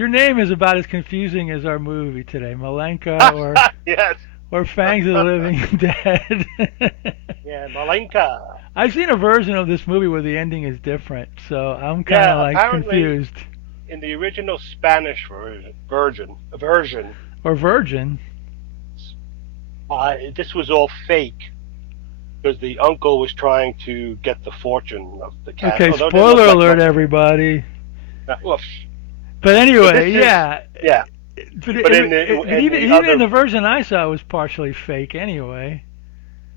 Your name is about as confusing as our movie today, Malenka Yes. or Fangs of the Living Dead. Yeah, Malenka. I've seen a version of this movie where the ending is different, so I'm kind of Yeah, like apparently confused. in the original Spanish version, Or Virgin. this was all fake because the uncle was trying to get the fortune of the cat. Okay, Although it didn't look spoiler like alert, much of it. everybody. Well, But but this anyway, is yeah. yeah. But, But in even the in other the version I saw, it was partially fake anyway.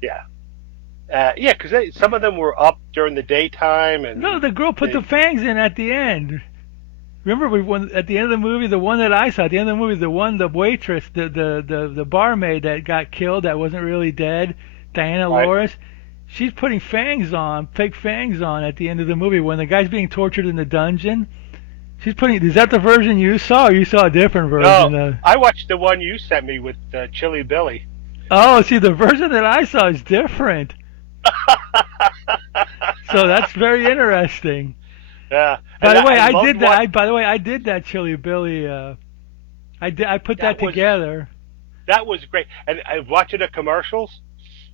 yeah yeah because some of them were up during the daytime No, and the girl put the they fangs in at the end. Remember, at the end of the movie, the one that I saw at the end of the movie, the waitress, the barmaid that got killed, that wasn't really dead, Diana right. Loris. She's putting fangs on, fake fangs on at the end of the movie when the guy's being tortured in the dungeon. She's putting. Is that the version you saw? Or you saw a different No, version of? I watched the one you sent me with Chili Billy. Oh, see, the version that I saw is different. So that's very interesting. Yeah, By and the way, I I loved did that. what By the way, I did that Chili Billy. I put that that was. together. That was great. And I was watching the commercials,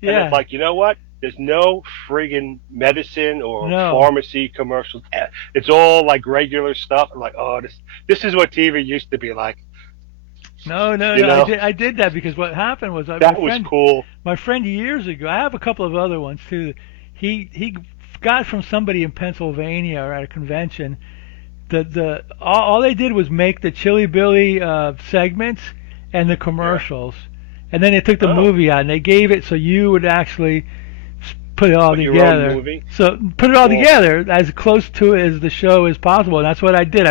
and it's Yeah. like, you know what? There's no friggin' medicine or No. pharmacy commercials. It's all like regular stuff. I'm like, oh, this is what TV used to be like. No, no, You no. know, I did that because what happened was that was cool. my friend years ago. I have a couple of other ones too. He got from somebody in Pennsylvania or at a convention. All they did was make the Chili Billy segments and the Yeah. commercials, and then they took the Oh, movie out and they gave it so you would actually put it all put your own together. movie. So put it all Cool. together as close to it as the show as possible, and that's what I did.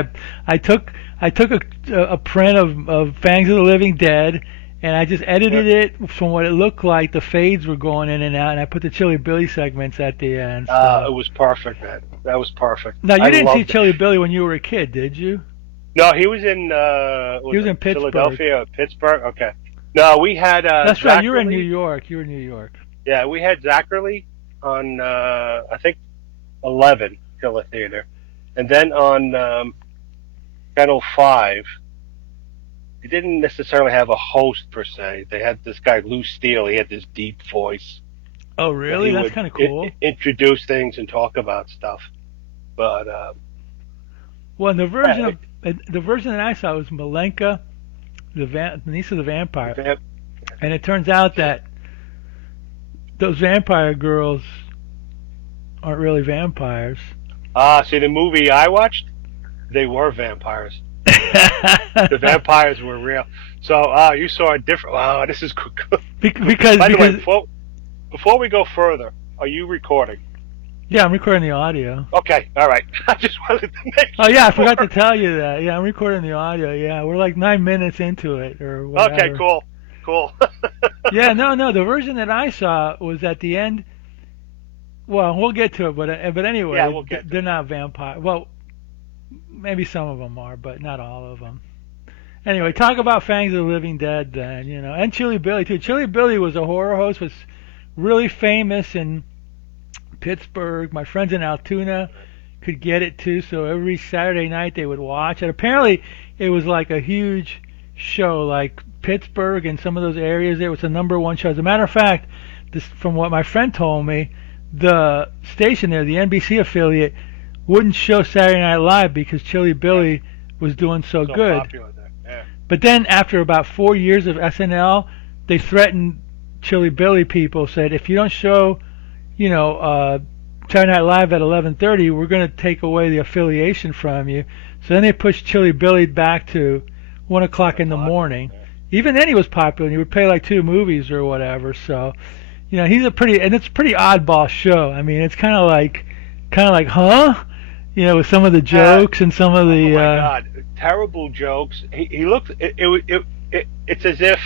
I took a print of Fangs of the Living Dead, and I just Yeah. edited it from what it looked like. The fades were going in and out, and I put the Chili Billy segments at the end. So It was perfect, man. That was perfect. now I you didn't see loved it. Chili Billy when you were a kid, did you? No, he was in He was was it in Pittsburgh. Philadelphia or Pittsburgh? Okay. No, we had That's right. You were in New Zachary. York. You were in New York. Yeah, we had Zachary on I think 11 Killer Theater, and then on Channel 5. They didn't necessarily have a host per se. They had this guy Lou Steele. He had this deep voice, Oh, and really? he That's would kind of cool. introduce things and talk about stuff. But Well, yeah, the version that I saw was Malenka, the niece of the the vampire, vamp- and it turns out that those vampire girls aren't really vampires. see the movie I watched, they were vampires. The vampires were real. So you saw a different. Wow, this is cool. because By the way, because before we go further, are you recording? yeah, I'm recording the audio. Okay, all right. I just wanted to make Oh yeah, I forgot to sure. tell you that. Yeah, I'm recording the audio. Yeah, we're like 9 minutes into it or Okay, whatever. cool, cool. Yeah, no, no. The version that I saw was at the end. Well, we'll get to it, but Yeah, anyway, we'll get to they're it. not vampire. Well, maybe some of them are, but not all of them. Anyway, Right. talk about Fangs of the Living Dead then, and Chili Billy too. Chili Billy was a horror host, was really famous in Pittsburgh. My friends in Altoona could get it too, so every Saturday night they would watch it. Apparently, it was like a huge show, like Pittsburgh and some of those areas. It was the number one show. As a matter of fact, this from what my friend told me, the station there, the NBC affiliate, wouldn't show Saturday Night Live because Chili Yeah, Billy was doing so so good. popular there. Yeah. But then after about 4 years of SNL, they threatened Chili Billy people, said if you don't show, you know, Saturday Night Live at 11:30, we're going to take away the affiliation from you. So then they pushed Chili Billy back to 1 o'clock 1 in the o'clock. morning. Yeah. Even then he was popular, and he would play like two movies or whatever. So, he's and it's a pretty oddball show. I mean, it's kind of like, huh? With some of the Uh, jokes and some of oh the, my God, terrible jokes. He looked. It's as if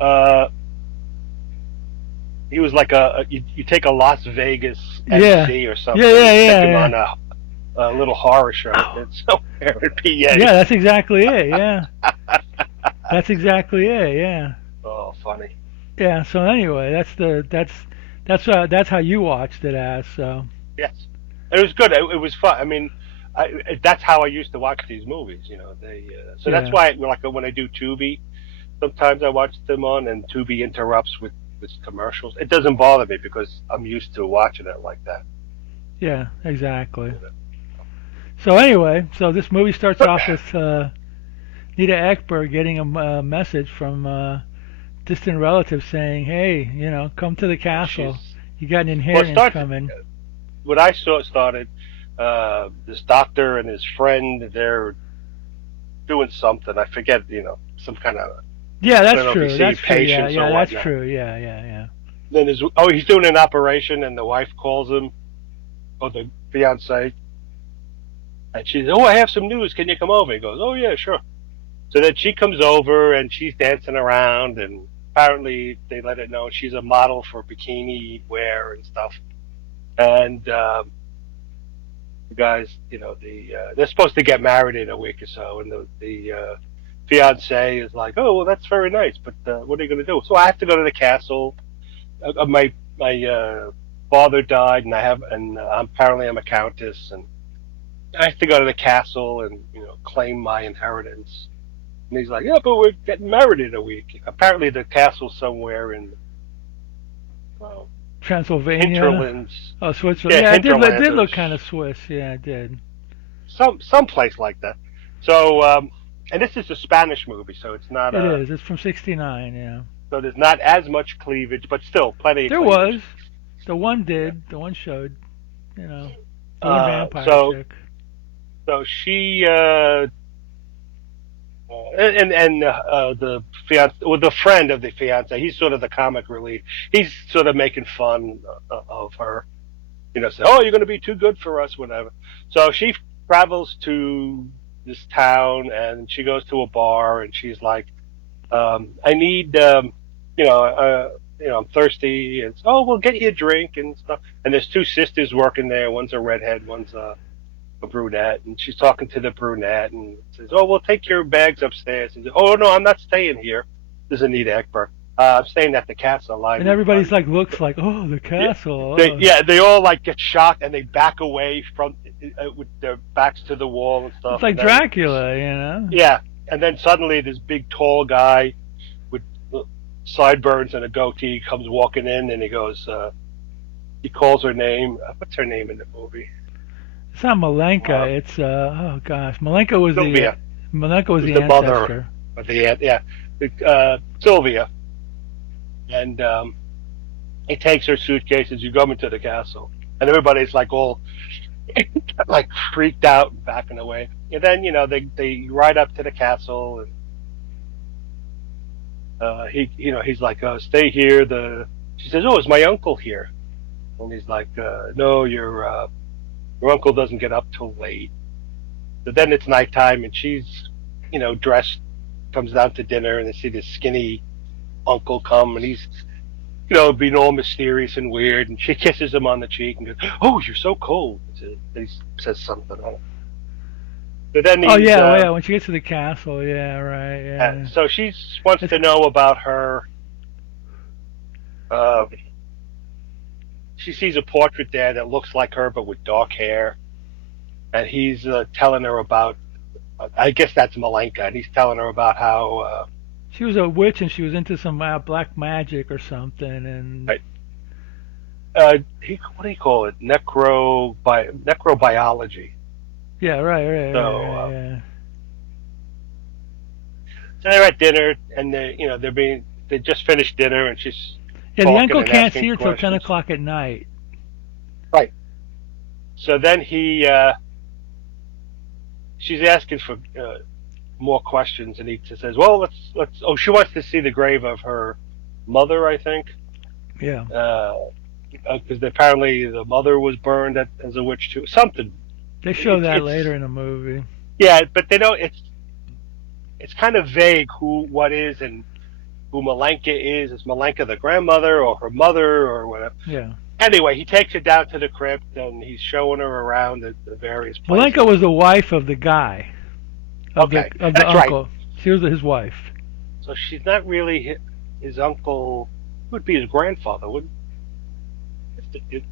uh, he was like you take a Las Vegas yeah, MC or yeah, something yeah, and stick him yeah, on a little horror show yeah. and somewhere in Yeah, PA. that's exactly it. Yeah, that's exactly it. Yeah, Oh, funny. yeah. So anyway, that's how you watched it as. So Yes, it was good. It was fun. I mean, that's how I used to watch these movies. So that's Yeah. why like when I do Tubi, sometimes I watch them on, and Tubi interrupts with commercials. It doesn't bother me because I'm used to watching it like that. Yeah, exactly. So anyway, so this movie starts off with Anita Ekberg getting a message from distant relatives saying, "Hey, come to the castle. She's You got an well, it inheritance starts. coming." What I saw started. This doctor and his friend, they're doing something. I forget. Some kind of. Yeah, I that's don't know if he's true. seeing That's true. Yeah, patients or yeah, that's whatnot. true. Yeah, yeah, yeah. Then he's doing an operation, and the wife calls him, or the fiance, and she says, "Oh, I have some news. Can you come over?" He goes, "Oh yeah, sure." So then she comes over and she's dancing around, and apparently they let her know she's a model for bikini wear and stuff. And the guys, they're supposed to get married in a week or so, and the fiance is like, "Oh, well, that's very nice, but what are you going to do?" So I have to go to the castle. My father died, and apparently I'm a countess, and I have to go to the castle and claim my inheritance. And he's like, "Yeah, but we're getting married in a week." Apparently, the castle's somewhere in uh, Transylvania. hinterlands. Oh, Switzerland. Yeah, Yeah, it hinterlands did or look kind of Swiss. Yeah, it did. some place like that. So, and this is a Spanish movie, so it's not It a is. It's from '69. Yeah. so there's not as much cleavage, but still plenty of There cleavage. was. The one Yeah. did. The one showed. You know, the one vampire So chick. she the fiance, well, the friend of the fiance, he's sort of the comic relief. He's sort of making fun of her. Say, "Oh, you're going to be too good for us," whatever. So she travels to this town, and she goes to a bar, and she's like, "I need, you know, uh, I'm thirsty." And oh, we'll get you a drink and stuff. And there's two sisters working there. One's a redhead, one's a brunette, and she's talking to the brunette and says, "Oh, we'll take your bags upstairs." And says, "Oh no, I'm not staying here." This is Anita Ekberg. I'm staying at the castle. And everybody's like, looks like, oh, the Yeah, castle. Oh. they all like get shocked and they back away from with their backs to the wall and It's stuff. like And then Dracula. yeah, and then suddenly this big tall guy with sideburns and a goatee comes walking in, and he goes, he calls her name. What's her name in the movie? It's not Malenka. Um, It's oh gosh, Malenka was the Sylvia, Malenka was who's the the mother ancestor. of the aunt. Yeah, Sylvia, and he takes her suitcases. You go into the castle, and everybody's like all like freaked out and backing away. And then they ride up to the castle, and he's like, "Stay here." The She says, "Oh, is my uncle here?" And he's like, "No, your uncle doesn't get up till late." So then it's nighttime, and she's dressed, comes down to dinner, and they see this skinny uncle come, and he's being all mysterious and weird, and she kisses him on the cheek and goes, "Oh, you're so cold." He says something. But then Oh he's yeah, well, yeah. When she gets to the castle, yeah, right, yeah. so she wants It's to know about her. Uh, she sees a portrait there that looks like her but with dark hair, and he's telling her about. I guess that's Malenka, and he's telling her about how. she was a witch and she was into some black magic or something, and What do you call it? Necrobiology. yeah, right, right, right, So, right, yeah. so they're at dinner, and they just finished dinner, and she's Yeah, the talking uncle and can't asking see her till ten questions. o'clock at night. Right. So then she's asking for more questions, and he says, "Well, let's." Oh, she wants to see the grave of her mother, I think, Yeah. because apparently the mother was burned as a witch too. Something. They show that It's later in the movie. yeah, but they don't. It's kind of vague what is and who Malenka is. Is Malenka the grandmother or her mother or whatever? Yeah. Anyway, he takes her down to the crypt, and he's showing her around the various Malenka places. was the wife of the guy, Okay, of the that's right. uncle. She was his wife. So she's not really his uncle. Would be his grandfather, wouldn't? If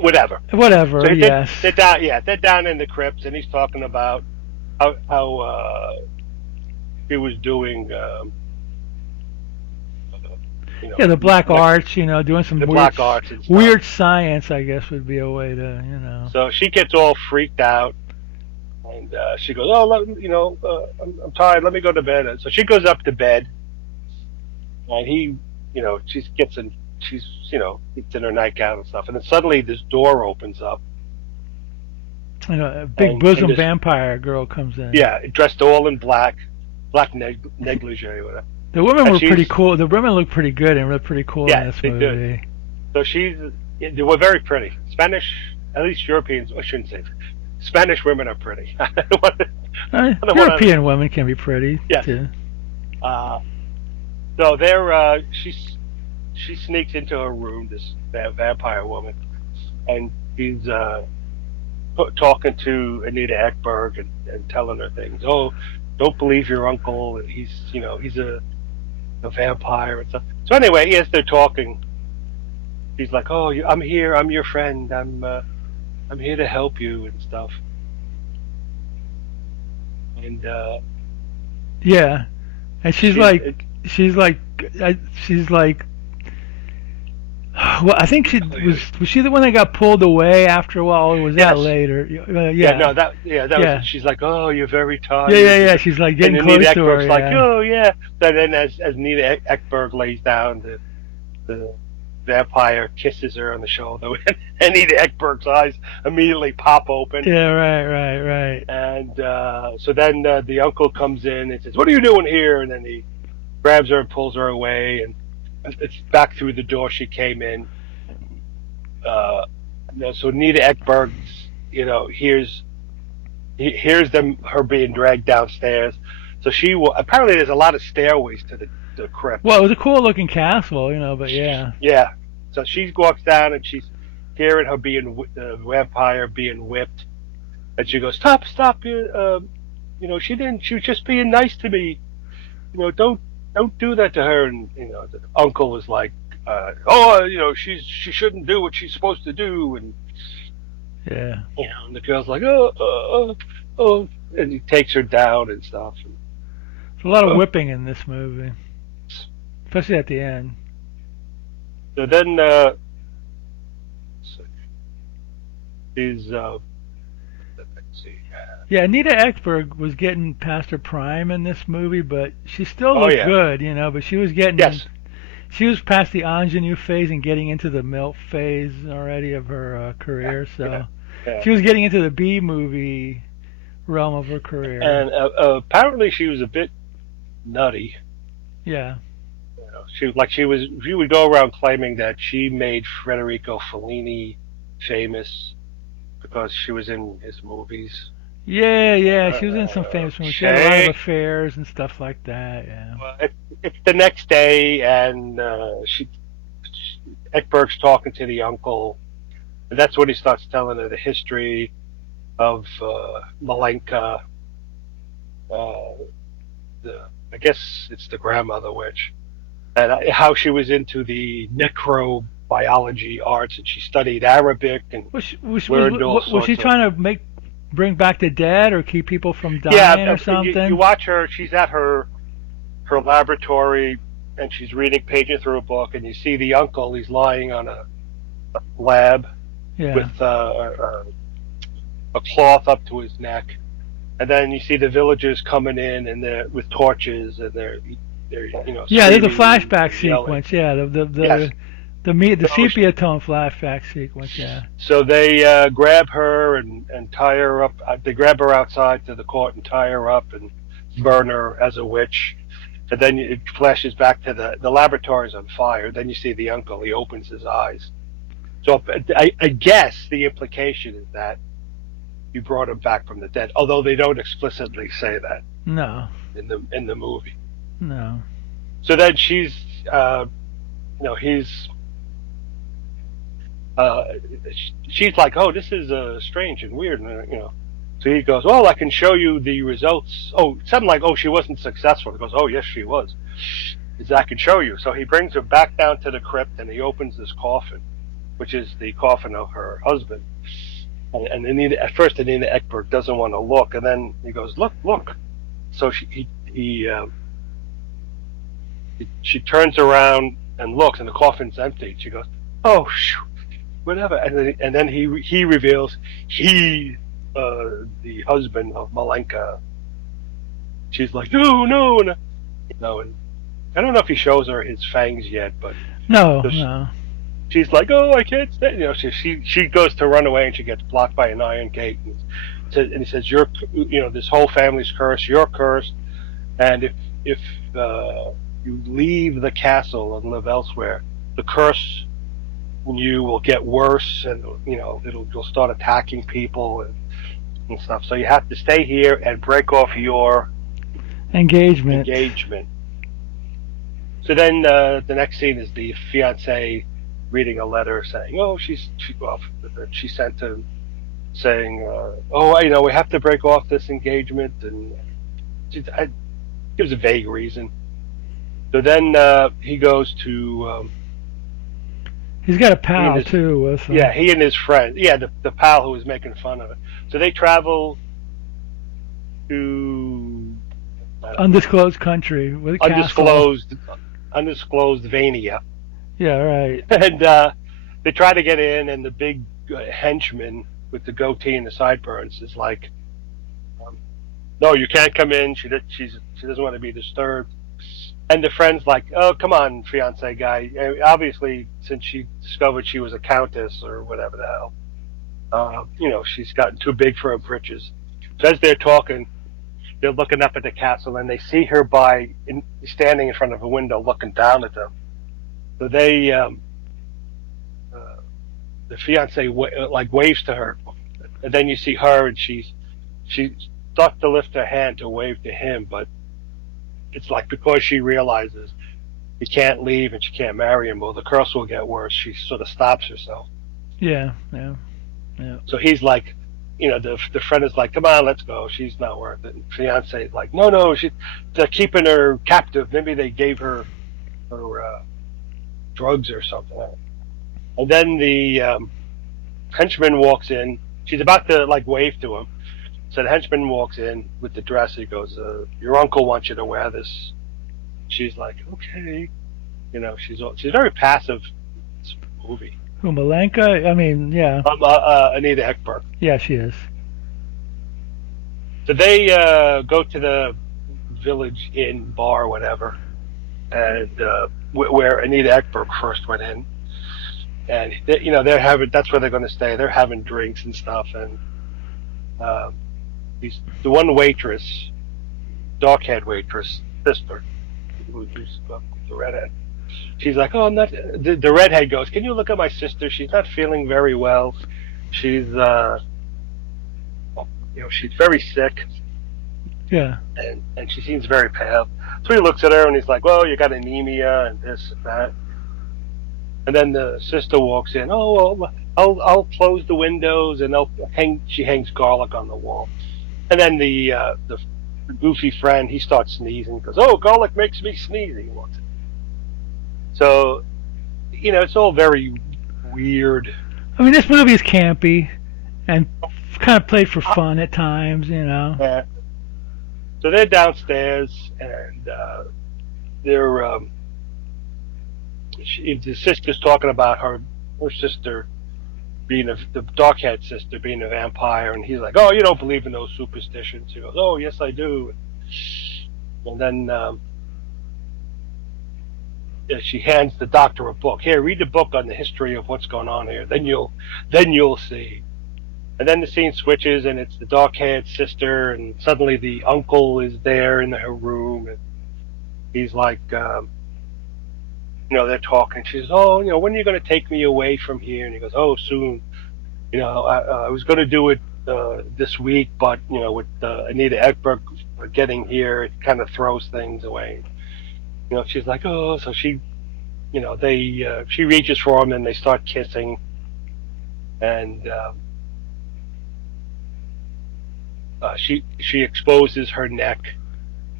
whatever. So Whatever. Yes. they're down. Yeah, they're down in the crypts, and he's talking about how he was doing. You Yeah, know, the black like arts. Doing some the weird, black arts and stuff. weird science. I guess would be a way to. So she gets all freaked out, and she goes, "Oh, I'm tired. Let me go to bed." And so she goes up to bed, and she's it's in her nightgown and stuff, and then suddenly this door opens up, A big and bosom this vampire girl comes in. yeah, dressed all in black, negligee, whatever, The women and were she's pretty cool. The women looked pretty good and looked pretty cool in yeah, this they did. movie. So they were very pretty. Spanish, at least Europeans. I shouldn't say Spanish women are pretty. I don't want to. European women can be pretty Yes. too. Uh, so she sneaks into her room, this vampire woman, and he's talking to Anita Ekberg and telling her things. Oh, don't believe your uncle. He's a vampire and stuff. So anyway, as they're talking, he's like, "Oh, I'm here. I'm your friend. I'm here to help you and stuff." And Yeah, and she's she, like, she's like, she's like. Well, I think she was she the one that got pulled away after a while, or was that yes, later? yeah, Yeah, no, that yeah, was. She's like, "Oh, you're very yeah, tired." yeah, yeah. She's like And getting Anita close to her. Ekberg's like, Yeah, "Oh yeah." But then as Anita Ekberg lays down, the vampire kisses her on the shoulder, and Anita Ekberg's eyes immediately pop open. yeah, right. And so then the uncle comes in and says, "What are you doing here?" And then he grabs her and pulls her away, and it's back through the door she came in. Uh, so Anita Ekberg's, hears her being dragged downstairs. So she will. Apparently, there's a lot of stairways to the crypt. Well, it was a cool looking castle, but yeah. Yeah. So she walks down and she's hearing her the vampire being whipped, and she goes, "Stop! She didn't. She was just being nice to me. Don't do that to her." And the uncle was like, she shouldn't do what she's supposed to do, and Yeah. and the girl's like, and he takes her down and stuff. There's a lot of whipping in this movie, especially at the end. So then he's let's see. Yeah, Anita Ekberg was getting past her prime in this movie, but she still Oh looked yeah. good, But she was getting, Yes. she was past the ingenue phase and getting into the MILF phase already of her career. So Yeah. she was getting into the B movie realm of her career. And apparently she was a bit nutty. Yeah. She would go around claiming that she made Federico Fellini famous because she was in his movies. Yeah. She was in some famous movies. She had a lot of Okay. affairs and stuff like that. Yeah. Well, it's the next day, and Ekberg's talking to the uncle, and that's when he starts telling her the history of Malenka. I guess it's the grandmother witch, and how she was into the necrobiology arts, and she studied Arabic and learned all Was she sorts of. trying to bring back the dead or keep people from Yeah, dying or something? you watch her. She's at her laboratory, and she's reading pages through a book, and you see the uncle. He's lying on a slab Yeah. with a cloth up to his neck, and then you see the villagers coming in and they're with torches and they're Yeah, there's a screaming flashback and yelling. sequence. Yeah, Yes. the So sepia tone flashback sequence. Yeah. So they grab her and tie her up. They grab her outside to the court and tie her up and burn her as a witch. And then it flashes back to the laboratory's on fire. Then you see the uncle. He opens his eyes. So I guess the implication is that you brought him back from the dead, although they don't explicitly say that No. in the movie. No. So then she's, she's like, "Oh, this is strange and weird," and. So he goes, "Well, I can show you the results." Oh, something like, "Oh, she wasn't successful." He goes, "Oh, yes, she was." He says, "I can show you." So he brings her back down to the crypt, and he opens this coffin, which is the coffin of her husband. And at first Anita Ekberg doesn't want to look, and then he goes, "Look, look." So she turns around and looks, and the coffin's empty. She goes, "Oh, shoot, whatever." And then he reveals the husband of Malenka. She's like, "No, no, no." No, and I don't know if he shows her his fangs yet, but No, so no. she's like, "Oh, I can't stay." She goes to run away, and she gets blocked by an iron gate. And he says, "You're, this whole family's cursed. You're cursed, and if you leave the castle and live elsewhere, the curse you will get worse, and you'll start attacking people and stuff. So you have to stay here and break off your Engagement. engagement." So then the next scene is the fiance reading a letter saying, "Oh, she sent him saying, oh, we have to break off this engagement," and gives a vague reason. So then he goes to He's got a he and pal his too with him. yeah he and his friend, the pal who was making fun of it. So they travel to Undisclosed country with a castle. undisclosed Vania, Yeah, right. and they try to get in, and the big henchman with the goatee and the sideburns is like, "No, you can't come in. She doesn't want to be disturbed." And the friend's like, "Oh, come on, fiance guy." And obviously, since she discovered she was a countess or whatever the hell, she's gotten too big for her britches. So as they're talking, they're looking up at the castle, and they see her standing in front of a window, looking down at them. So the fiance waves to her, and then you see her, and she starts to lift her hand to wave to him, but it's like because she realizes he can't leave and she can't marry him, well, the curse will get worse. She sort of stops herself. Yeah, yeah, yeah. So he's like, the friend is like, "Come on, let's go. She's not worth it." And fiance is like, "No, no, they're keeping her captive. Maybe they gave her drugs or something." And then the henchman walks in. She's about to wave to him. So the henchman walks in with the dress. He goes, "Your uncle wants you to wear this." She's like, "Okay." She's very passive in this movie. Who, Malenka? I mean, yeah. Anita Ekberg. Yeah, she is. So they go to the village inn, bar, whatever, and where Anita Ekberg first went in, and they're having, that's where they're going to stay. They're having drinks and stuff, and the one waitress, dark-haired waitress, sister, who's the redhead. She's like, "Oh, I'm not." The redhead goes, "Can you look at my sister? She's not feeling very well. She's she's very sick, Yeah. and she seems very pale." So he looks at her, and he's like, "Well, you got anemia and this and that." And then the sister walks in. "Oh, well, I'll close the windows, and she hangs garlic on the wall." And then the goofy friend, he starts sneezing. He goes, "Oh, garlic makes me sneeze." He wants it. So, it's all very weird. I mean, this movie is campy and kind of played for fun at times, So they're downstairs, and they're the sister's talking about her sister being the dark-haired sister being a vampire, and he's like, "Oh, you don't believe in those superstitions?" He goes, "Oh, yes, I do." And then she hands the doctor a book. "Here, read the book on the history of what's going on here. Then you'll see." And then the scene switches, and it's the dark-haired sister, and suddenly the uncle is there in her room, and he's like, they're talking. She says, "Oh, when are you going to take me away from here?" And he goes, "Oh, soon. I was going to do it this week, but with Anita Ekberg getting here, it kind of throws things away." She's like, "Oh," so she, she reaches for him, and they start kissing, and she exposes her neck,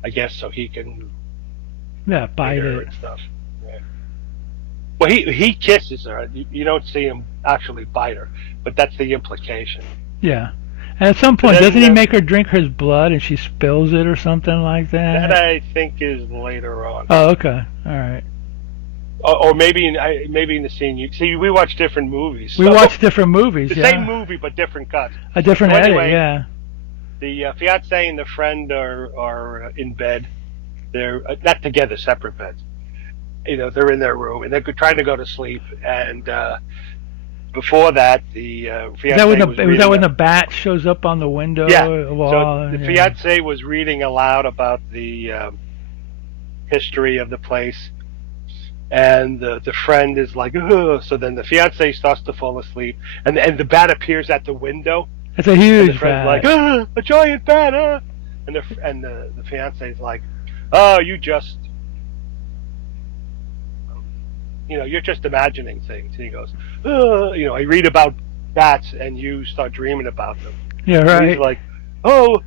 I guess, so he can bite her it. and stuff. Yeah. Well, he kisses her. You don't see him actually bite her, but that's the implication. Yeah. And at some So point, doesn't then he make her drink his blood and she spills it or something like that that? I think is later on, Oh, okay. All right. or maybe in the scene. You see, we watch different movies, We so watch different movies, the same yeah. movie but different cuts. A different So edit, anyway, yeah. the fiance and the friend are in bed. They're not together, separate beds. They're in their room and they're trying to go to sleep. And before that, the fiance was Was that reading when a the bat shows up on the yeah. window So wall? the Yeah. fiance was reading aloud about the history of the place, and the friend is like, ugh. So then the fiance starts to fall asleep, and the bat appears at the window, It's a and the huge friend's like, bat. a giant bat, and the fiance is like, oh, you're just imagining things. And he goes, I read about bats, and you start dreaming about them. Yeah, So he's right. like, oh,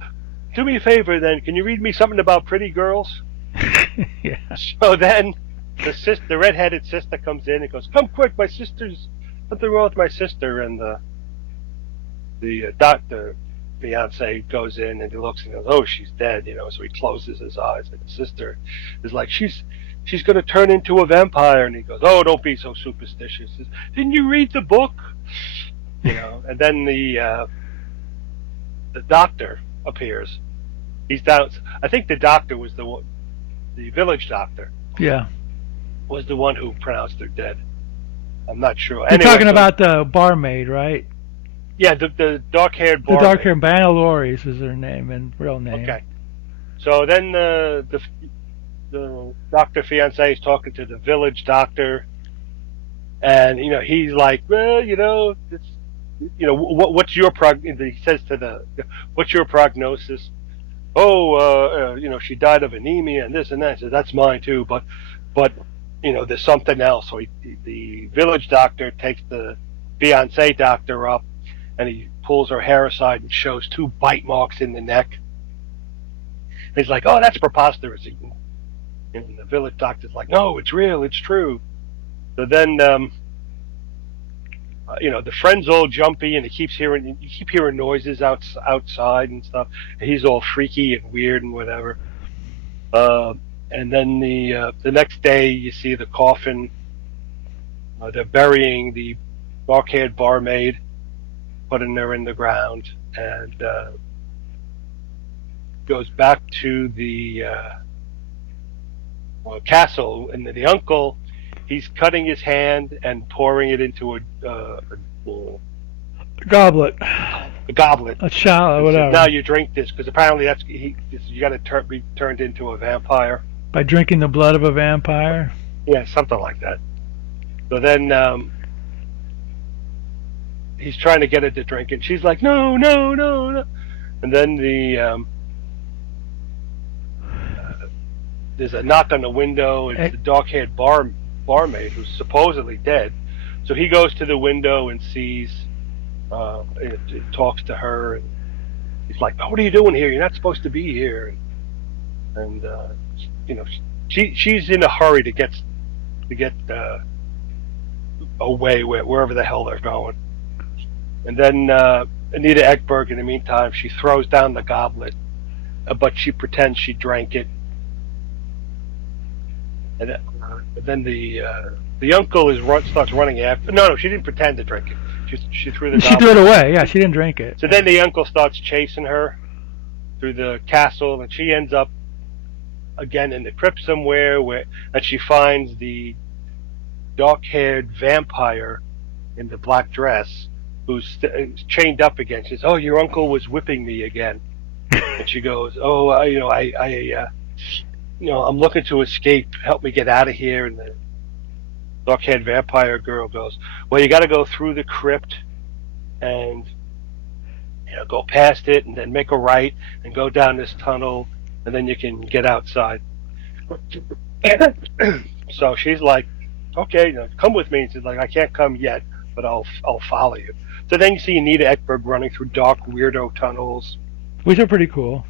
do me a favor then. Can you read me something about pretty girls? Yeah. So then the redheaded sister comes in and goes, come quick, my sister's, something wrong with my sister. And the fiance goes in and he looks and goes, oh, she's dead, so he closes his eyes. And the sister is like, she's going to turn into a vampire. And he goes, oh, don't be so superstitious. He says, didn't you read the book? And then the doctor appears. He's down. I think the doctor was the village doctor Yeah. was the one who pronounced her dead. I'm not sure. You're Anyway, talking so about the barmaid, right? yeah, the dark-haired The dark hair barmaid. Banna Loris is her name and real name. Okay. So then the doctor fiance is talking to the village doctor, and he's like, well, it's, what's your He says to what's your prognosis? Oh, she died of anemia and this and that. He says, that's mine too, but there's something else. So the village doctor takes the fiance doctor up, and he pulls her hair aside and shows two bite marks in the neck. And he's like, oh, that's preposterous. And the village doctor's like, no, it's real, it's true. So then, the friend's all jumpy, and you keep hearing noises outside and stuff. And he's all freaky and weird and whatever. And then the next day, you see the coffin. They're burying the dark-haired barmaid, putting her in the ground, and goes back to the castle. And the uncle, he's cutting his hand and pouring it into Goblet. a goblet. A shot, He says, whatever. now you drink this, because apparently you got to be turned into a vampire. By drinking the blood of a vampire. Yeah, something like that. So then he's trying to get her to drink, and she's like, no, no, no, no. And then there's a knock on the window. It's the dark-haired barmaid who's supposedly dead. So he goes to the window and sees, it talks to her, and he's like, oh, what are you doing here? You're not supposed to be here. And she's in a hurry to get away wherever the hell they're going. And then Anita Ekberg, in the meantime, she throws down the goblet, but she pretends she drank it. And then the uncle starts running after. No, she didn't pretend to drink it. She threw the She goblet. threw it away. Yeah, she didn't drink it. So then the uncle starts chasing her through the castle, and she ends up again in the crypt somewhere, and she finds the dark-haired vampire in the black dress who's chained up again. She says, "Oh, your uncle was whipping me again." And she goes, "Oh, I'm looking to escape. Help me get out of here." And the dark-haired vampire girl goes, "Well, you got to go through the crypt and go past it, and then make a right and go down this tunnel, and then you can get outside." So she's like, "Okay, come with me." And she's like, "I can't come yet, but I'll follow you." So then you see Anita Ekberg running through dark, weirdo tunnels. Which are pretty cool.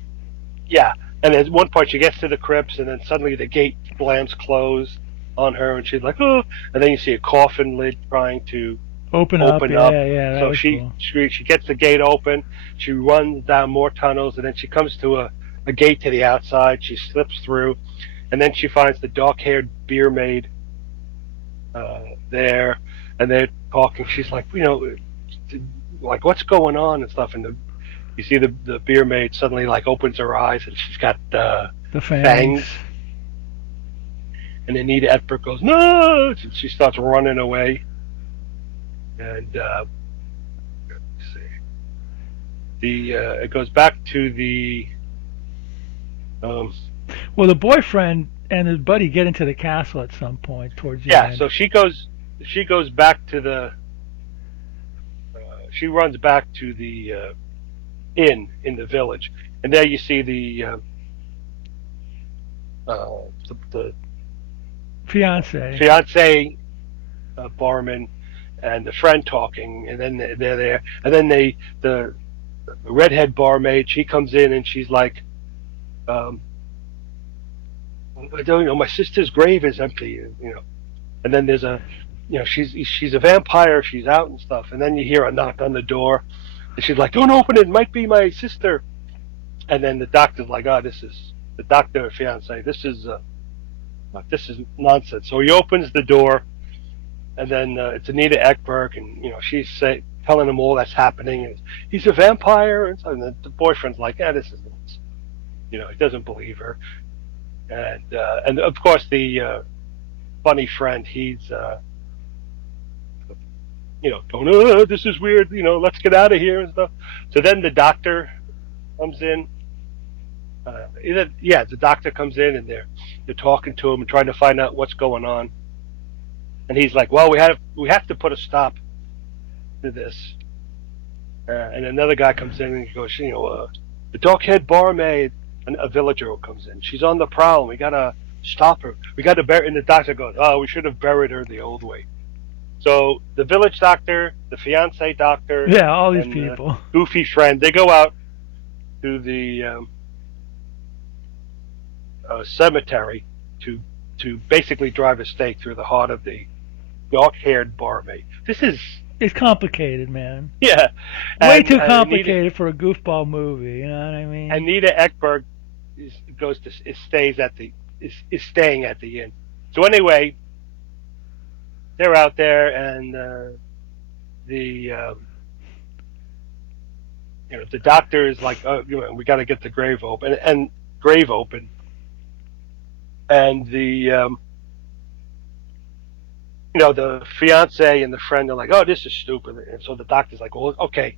Yeah, and at one point she gets to the crypts, and then suddenly the gate slams closed, on her, and she's like, oh, and then you see a coffin lid trying to Open up. open up. Yeah, that So was cool. she gets the gate open. She runs down more tunnels, and then she comes to a gate to the outside. She slips through, and then she finds the dark-haired beer maid there, and they're talking. She's like, like what's going on and stuff. And you see the beer maid suddenly like opens her eyes, and she's got The Fangs. fangs. And Anita Ekberg goes, no! And she starts running away. And let's see, it goes back to the Well, the boyfriend and his buddy get into the castle at some point towards the yeah. end. So she goes back to the she runs back to the inn in the village, and there you see the Fiance. fiance barman and the friend talking, and then they're there, and then the redhead barmaid, she comes in and she's like, I don't know, my sister's grave is empty, and then there's she's a vampire, she's out and stuff, and then you hear a knock on the door, and she's like, don't open it might be my sister, and then the doctor's like, oh, this is the doctor fiance, this is nonsense. So he opens the door, and then it's Anita Ekberg, and she's telling him all that's happening, and he's a vampire, and so and the boyfriend's like, yeah, this is nuts. He doesn't believe her, and of course the funny friend, he's going, oh, this is weird, let's get out of here and stuff. So then the doctor comes in. The doctor comes in, and they're talking to him and trying to find out what's going on. And he's like, well, we have to put a stop to this. And another guy comes in and he goes, the dark-haired barmaid, and a villager comes in. She's on the prowl. We gotta stop her. We gotta bury. And the doctor goes, oh, we should have buried her the old way. So the village doctor, the fiance doctor, Yeah, all these and people. goofy friend, they go out to the cemetery to basically drive a stake through the heart of the dark-haired barmaid. This is It's complicated, man. yeah, Way and too complicated for a goofball movie. You know what I mean? Anita Ekberg is staying at the inn. So anyway, they're out there, and the the doctor is like, oh, we got to get the grave open, and the the fiance and the friend are like, oh, this is stupid, and so the doctor's like, well, okay.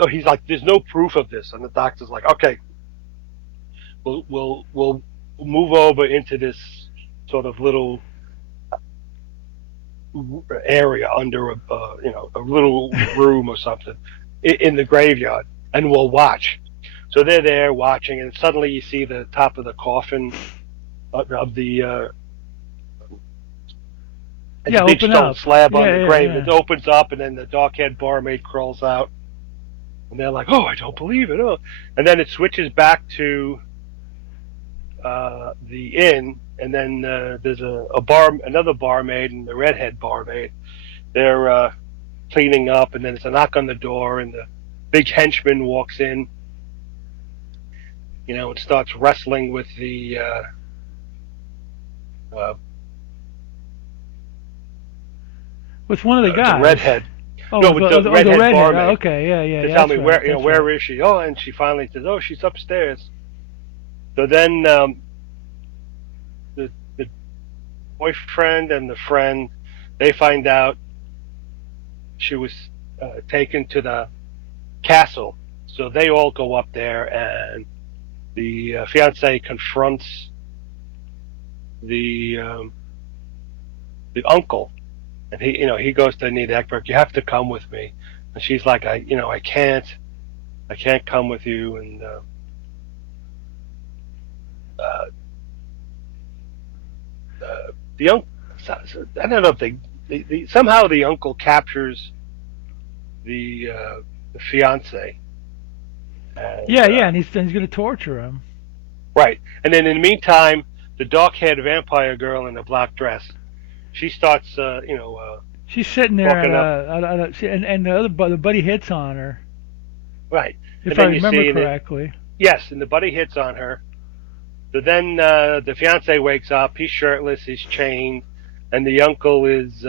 So he's like, there's no proof of this, and the doctor's like, okay, we'll move over into this sort of little area under a little room or something in the graveyard, and we'll watch. So they're there watching, and suddenly you see the top of the coffin of the big stone slab on the grave. It opens up, and then the dark-haired barmaid crawls out, and they're like, "Oh, I don't believe it!" Oh, and then it switches back to the inn, and then there's another barmaid, and the redhead barmaid. They're cleaning up, and then there's a knock on the door, and the big henchman walks in, and starts wrestling with the with one of the guys. The redhead. Oh, no, with the redhead barmaid. Oh, okay, yeah. To tell me where is she? Oh, and she finally says, "Oh, she's upstairs." So then the boyfriend and the friend, they find out she was taken to the castle. So they all go up there, and the fiance confronts the uncle, and he goes to Anita Ekberg, you have to come with me, and she's like, I can't come with you, and the uncle, I don't know if they somehow the uncle captures the fiance. And, and he's going to torture him. Right, and then in the meantime, the dark-haired vampire girl in the black dress. She starts, She's sitting there walking up. and the buddy hits on her, Right. And if I then you remember see that, correctly. yes, and the buddy hits on her. So then the fiance wakes up. He's shirtless. He's chained, and the uncle is He's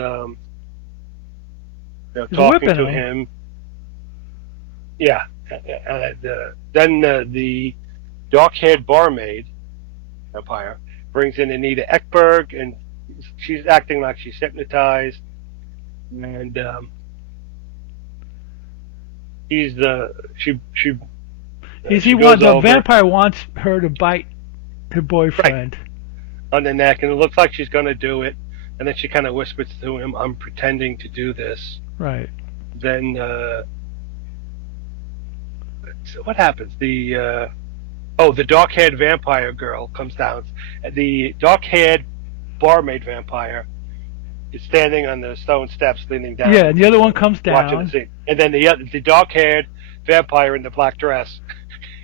talking whipping to him. him. Yeah. Then the dark-haired barmaid vampire brings in Anita Ekberg, and she's acting like she's hypnotized, and he's the she she goes The over vampire wants her to bite her boyfriend. on the neck, and it looks like she's going to do it, and then she kind of whispers to him, "I'm pretending to do this." Right. Then so what happens? The dark-haired vampire girl comes down. The dark-haired barmaid vampire is standing on the stone steps, leaning down. Yeah, and the other one comes watching down. the scene. And then the dark-haired vampire in the black dress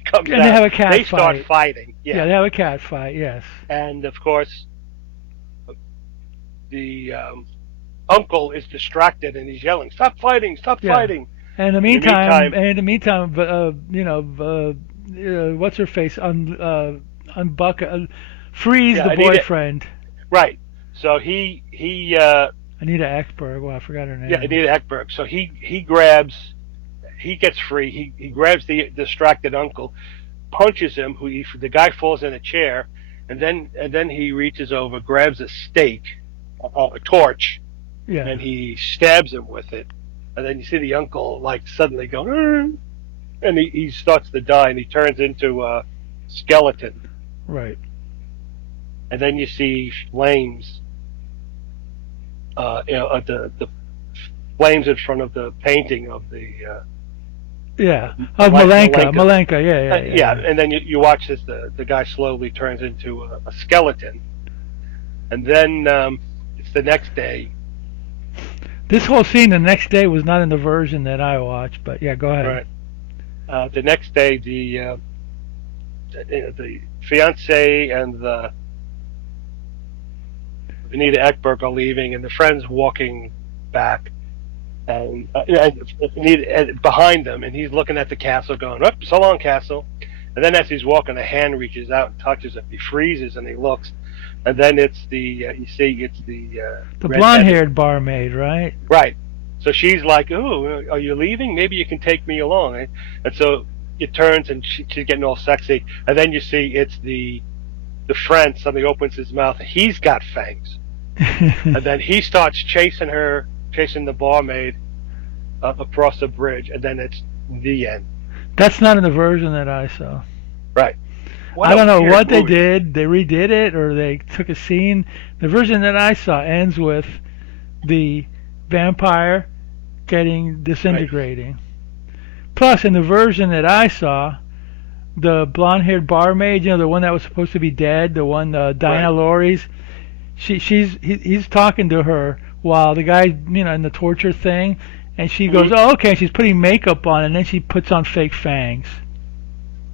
comes down. And they have a cat They fight. start fighting. Yeah, they have a cat fight. Yes. And of course, the uncle is distracted and he's yelling, "Stop fighting! Stop Yeah. fighting!" And in the meantime, what's her face? Freeze Yeah, the boyfriend. Right. So he Anita Ekberg. Well, I forgot her name. yeah, Anita Ekberg. So he gets free. He grabs the distracted uncle, punches him. The guy falls in a chair, and then he reaches over, grabs a stake, a torch, Yeah. and he stabs him with it. And then you see the uncle like suddenly go, "Arr!" And he starts to die, and he turns into a skeleton. Right. And then you see flames, the flames in front of the painting of the. Yeah. Of Malenka. Malenka. Yeah. And then you watch as the guy slowly turns into a skeleton, and then it's the next day. This whole scene the next day was not in the version that I watched, but yeah, go ahead. Right. The next day, the fiance and the Anita Ekberg are leaving, and the friend's walking back, and behind them, and he's looking at the castle, going, "Up, so long, castle." And then as he's walking, a hand reaches out and touches him. He freezes and he looks, and then it's the blonde-haired barmaid, right? Right. So she's like, "Oh, are you leaving? Maybe you can take me along." And so it turns, and she's getting all sexy, and then you see it's the friend suddenly opens his mouth. He's got fangs, and then he starts chasing the barmaid across the bridge, and then it's the end. That's not in the version that I saw. Right. I don't know what they movie. did. They redid it, or they took a scene. The version that I saw ends with the vampire getting disintegrating. Right. Plus, in the version that I saw, the blonde-haired barmaid, the one that was supposed to be dead, the one Diana Laurie's, he's talking to her while the guy's in the torture thing, and she goes, "Oh, okay." She's putting makeup on, and then she puts on fake fangs.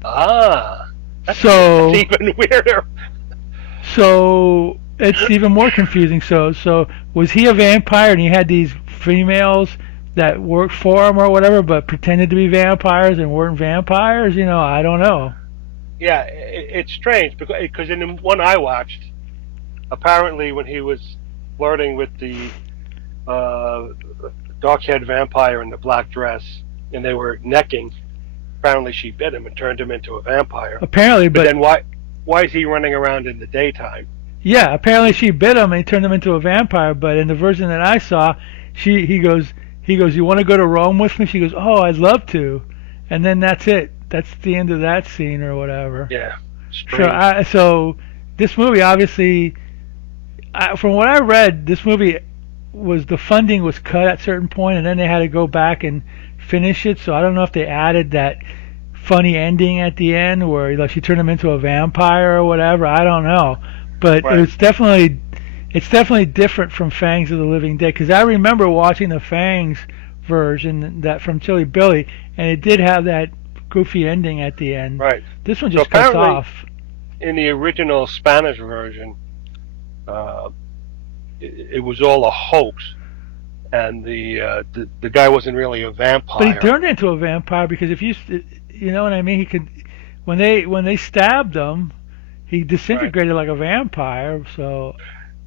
Ah, that's even weirder. So it's even more confusing. So was he a vampire, and he had these females that worked for him or whatever, but pretended to be vampires and weren't vampires? I don't know. Yeah, it's strange because in the one I watched, apparently when he was flirting with the dark-haired vampire in the black dress, and they were necking, apparently she bit him and turned him into a vampire. Apparently, but then why is he running around in the daytime? Yeah, apparently she bit him and he turned him into a vampire. But in the version that I saw, he goes, "You want to go to Rome with me?" She goes, "Oh, I'd love to," and then that's it. That's the end of that scene or whatever. Yeah, strange. So this movie obviously, from what I read, this movie the funding was cut at a certain point, and then they had to go back and finish it. So I don't know if they added that funny ending at the end where she turned him into a vampire or whatever. I don't know, but it's definitely different from Fangs of the Living Dead, because I remember watching the Fangs version that from Chili Billy, and it did have that goofy ending at the end. Right. This one just cuts off. in the original Spanish version, uh, it was all a hoax, and the guy wasn't really a But he vampire. turned into a vampire because if you know what I mean, he could when they stabbed him, he Right. disintegrated like a vampire. So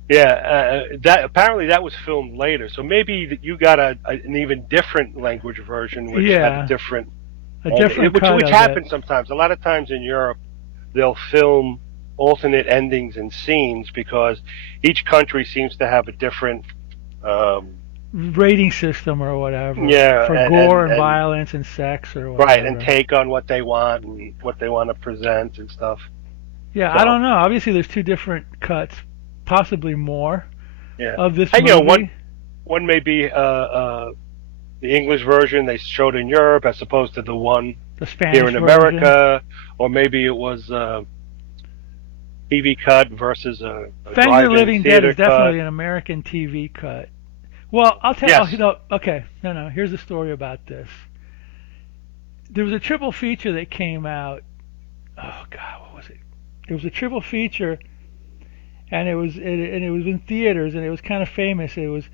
Yeah, that apparently that was filmed later, so maybe you got an even different language version, which had a yeah, different a ending, different which cut which of it. happens sometimes. A lot of times in Europe, they'll film alternate endings and scenes because each country seems to have a different, um, Rating system or whatever yeah, for gore and violence and sex or right, and whatever. take on what they want and what they want to present and stuff. Yeah, I So don't know. Obviously, there's two different cuts, possibly more, yeah, of this and movie. one may be the English version they showed in Europe as opposed to the one The here Spanish in version. America, or maybe it was TV cut versus a Fangs of the drive-in Living Dead theater is cut. definitely an American TV cut. Well, I'll tell. Oh, Yes. you know, okay, no. Here's the story about this. There was a triple feature that came out. Oh God, what was it? There was a triple feature, and it was in theaters, and it was kind of famous. It was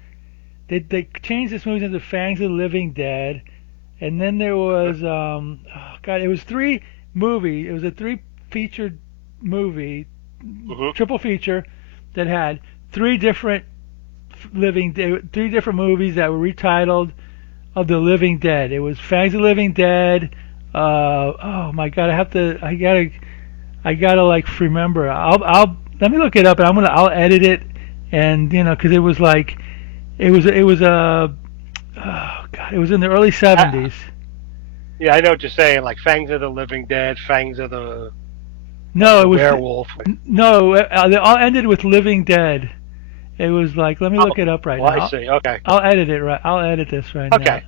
they changed this movie into Fangs of the Living Dead, and then there was oh God, it was three movie. It was a three featured movie, Hmm. triple feature, that had three different three different movies that were retitled of the Living Dead. It was Fangs of the Living Dead. Oh my God, I gotta like remember. I'll let me look it up, and I'll edit it, and because it was like it was oh God, it was in the early I, '70s. yeah, I know what you're saying. Like Fangs of the Living Dead, Fangs of No, it the was werewolf. no. They all ended with Living Dead. It was like, let me Oh, look it up right well, I now. see. Okay. I'll edit it right. I'll edit this right now. Okay.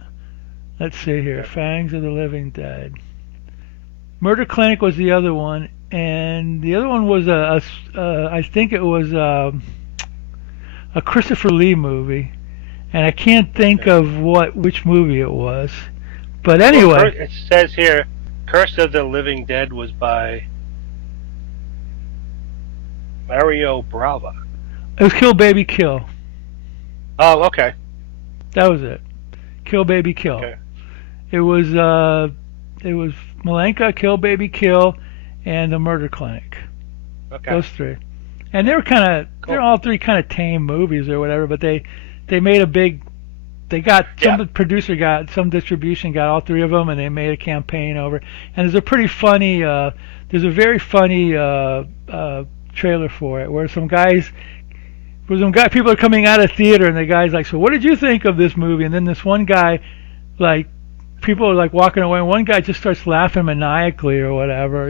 Let's see here. Okay. Fangs of the Living Dead. Murder Clinic was the other one, and the other one was I think it was a Christopher Lee movie, and I can't think Okay. of which movie it was. But Well, anyway, it says here, Curse of the Living Dead was by Mario Brava. it was Kill Baby Kill. Oh, okay. That was it. Kill Baby Kill. Okay. It was Malenka, Kill Baby Kill, and the Murder Clinic. Okay. Those three, and they're Cool. all three kind of tame movies or whatever. But they made a big. They got Yeah. some producer got some distribution got all three of them, and they made a campaign over. And there's a pretty funny. There's a very funny trailer for it where some guy people are coming out of theater, and the guy's like, "So what did you think of this movie?" And then this one guy, like, people are like walking away, and one guy just starts laughing maniacally or whatever.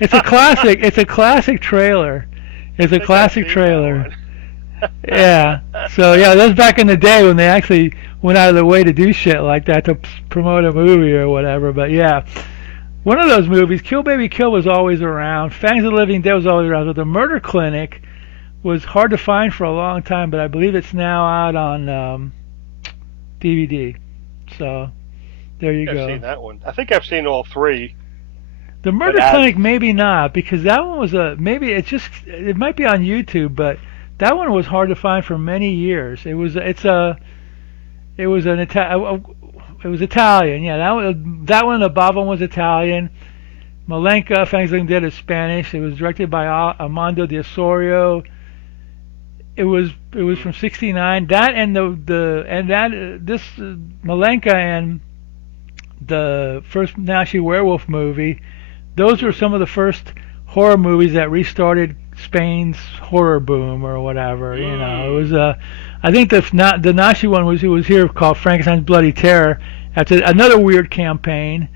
It's a classic. It's a classic trailer. It's a I think I've classic seen that trailer. one. Yeah. So yeah, that was back in the day when they actually went out of their way to do shit like that to promote a movie or whatever. But yeah, one of those movies, Kill Baby Kill, was always around. Fangs of the Living Dead was always around. But the Murder Clinic was hard to find for a long time, but I believe it's now out on DVD. So there you I've seen go. that one. I think I've seen all three, The but Murder as Clinic, maybe not, because that one was maybe it might be on YouTube, but that one was hard to find for many years. It was it was Italian. Yeah, that one, the Bob one was Italian. Malenka, Fangs Living Dead is Spanish. It was directed by Armando de Osorio. It was from '69. That and the and that this Malenka and the first Nashi werewolf movie. Those were some of the first horror movies that restarted Spain's horror boom or whatever. It was I think the Nazi one was here called Frankenstein's Bloody Terror after another weird campaign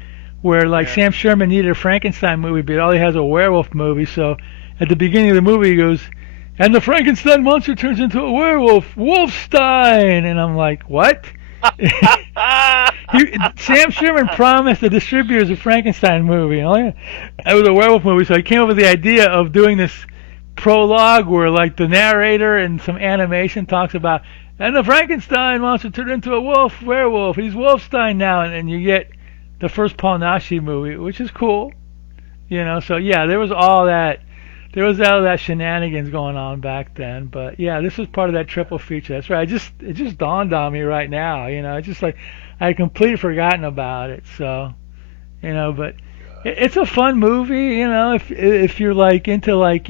where like yeah. Sam Sherman needed a Frankenstein movie, but all he has a werewolf movie. So at the beginning of the movie, he goes, "And the Frankenstein monster turns into a werewolf, Wolfstein," and I'm like, "What?" Sam Sherman promised the distributors a Frankenstein movie. It was a werewolf movie, so he came up with the idea of doing this prologue where, like, the narrator and some animation talks about, and the Frankenstein monster turned into a werewolf. He's Wolfstein now, and you get the first Paul Naschy movie, which is cool. So yeah, there was all that shenanigans going on back then. But yeah, this was part of that triple feature. That's right. It just dawned on me right now. It's just like I had completely forgotten about it. So but it's a fun movie. If you're like into like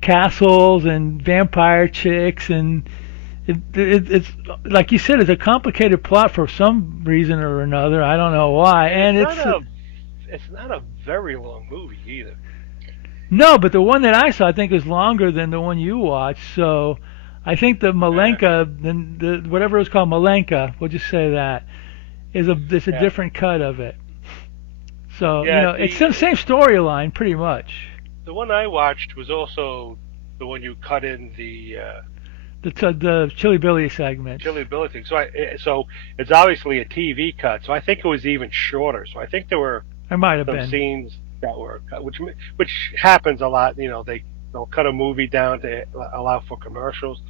castles and vampire chicks and it's like you said, it's a complicated plot for some reason or another. I don't know why, And and it's not a very long movie either. no, but the one that I saw, I think, is longer than the one you watched. So, I think the Yeah, Malenka, the whatever it's called, Malenka, we'll just say that it's a yeah, different cut of it. So, yeah. it's the same storyline pretty much. The one I watched was also the one you cut in The Chili Billy segments. Chili Ability. So it's obviously a TV cut. So I think it was even shorter. So I think there were It might have some been. scenes that were cut, which happens a lot. They'll cut a movie down to allow for commercials,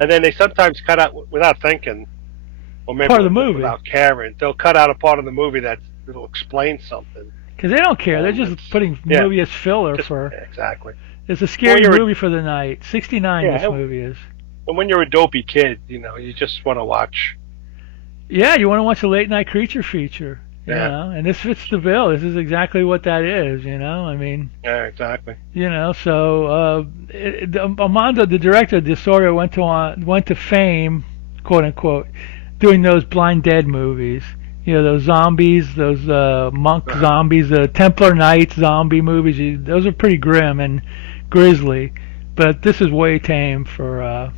and then they sometimes cut out without thinking, or maybe Part of the movie. without caring. They'll cut out a part of the movie that'll explain something, Because they don't care. They're and just it's putting yeah, movie as filler just for. exactly. It's a Well, scary you're a, movie for the night. 69, yeah, this movie is. and when you're a dopey kid, you just want to watch. Yeah, you want to watch a late night creature feature, Yeah, and this fits the bill. This is exactly what that is. I mean, yeah, exactly. so Armando, the director of Disorder, went to fame, quote unquote, doing those Blind Dead movies. Those zombies, those monk Uh-huh. zombies, the Templar Knights zombie movies. Those are pretty grim and grisly, but this is way tame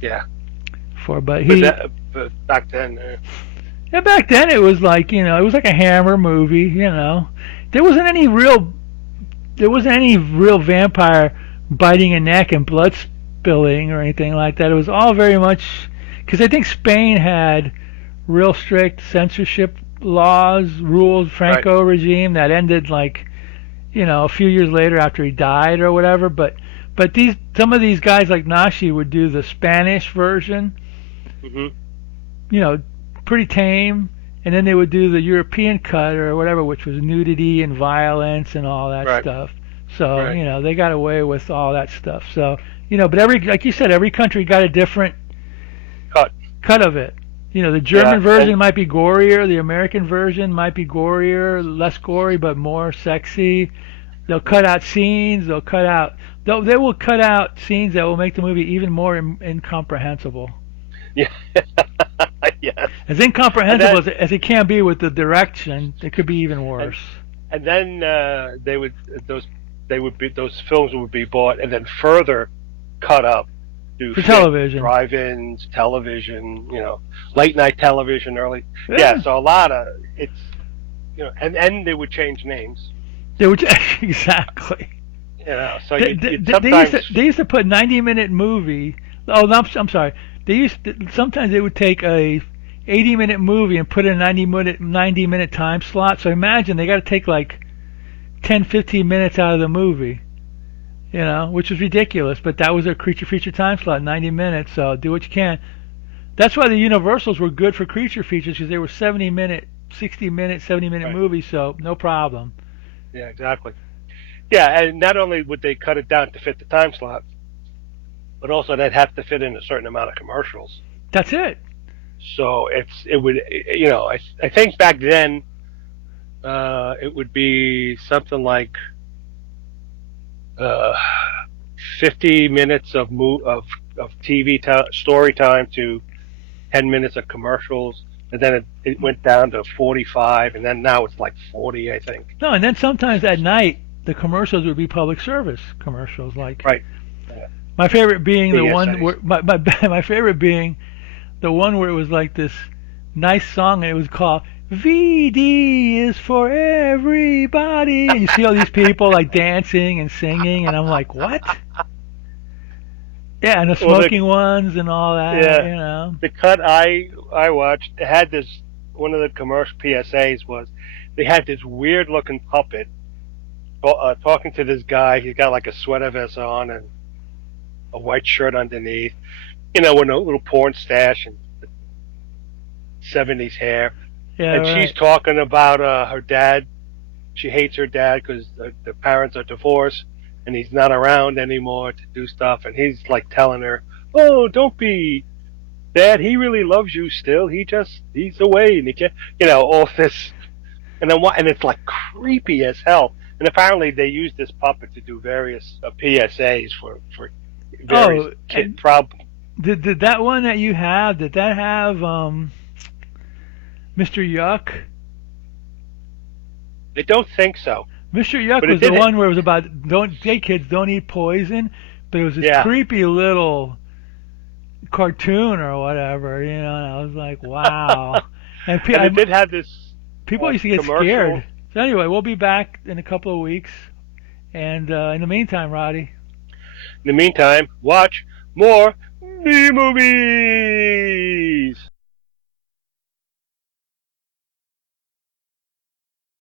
Yeah, but but he. back then, Yeah, back then it was like it was like a Hammer movie. There wasn't any real there wasn't any real vampire biting a neck and blood spilling or anything like that. It was all very much because I think Spain had real strict censorship laws, rules, right? Franco regime that ended like a few years later after he died or whatever. But these some of these guys like Nashi would do the Spanish version, Hmm. you know, pretty tame, and then they would do the European cut or whatever, which was nudity and violence and all that Right, stuff. So right. they got away with all that stuff. So but like you said, every country got a different Cut. cut of it. The Yeah, German and version might be gorier, the American version might be gorier, less gory but more sexy. They'll cut out scenes. They will cut out scenes that will make the movie even more incomprehensible. yeah, yes, As and incomprehensible then as it can be with the direction, it could be even and worse. and then those those films would be bought and then further cut up to For fit television. drive-ins, television, late night television, early. Yeah, Yeah. so a lot of it's and they would change names. They would exactly. So They, you'd they, they used to sometimes they used to put 90-minute movie. Oh, no, I'm sorry. Sometimes they would take a 80-minute movie and put in a 90-minute time slot. So imagine they got to take like 10, 15 minutes out of the movie. Which was ridiculous, but that was a creature feature time slot, 90 minutes. So do what you can. That's why the Universals were good for creature features because they were 70-minute, 60-minute, 70-minute right. movies. So no problem. Yeah, exactly. Yeah, and not only would they cut it down to fit the time slot, but also they'd have to fit in a certain amount of commercials. That's it. So it would I think back then it would be something like uh, 50 minutes of TV story time to 10 minutes of commercials, and then it went down to 45, and then now it's like 40, I think. No, and then sometimes at night the commercials would be public service commercials. Like Right. Yeah. my favorite being the one PSAs. where my favorite being the one where it was like this nice song and it was called VD is for everybody, and you see all these people like dancing and singing, and I'm like, what? Yeah, and the Well, smoking ones and all that. yeah, the cut I watched had this. One of the commercial PSAs was they had this weird looking puppet talking to this guy. He's got like a sweater vest on and a white shirt underneath, with a little porn stash and 70s hair. Yeah, And she's right. talking about her dad she hates her dad because the parents are divorced and he's not around anymore to do stuff, and he's like telling her, "Oh, don't be Dad. He really loves you still. He's away and he can't, all this." And then what? And it's like creepy as hell. And apparently they use this puppet to do various PSAs for various Oh, kid and problems. did that one that you have? Did that have Mr. Yuck? I don't think so, Mr. Yuck but it was the did. one where it was about don't hey kids don't eat poison, but it was this Yeah, creepy little cartoon or whatever, and I was like, wow. And and it did have this people used to get commercial. scared. So anyway, we'll be back in a couple of weeks, and in the meantime, Roddy, In the meantime, watch more B movies.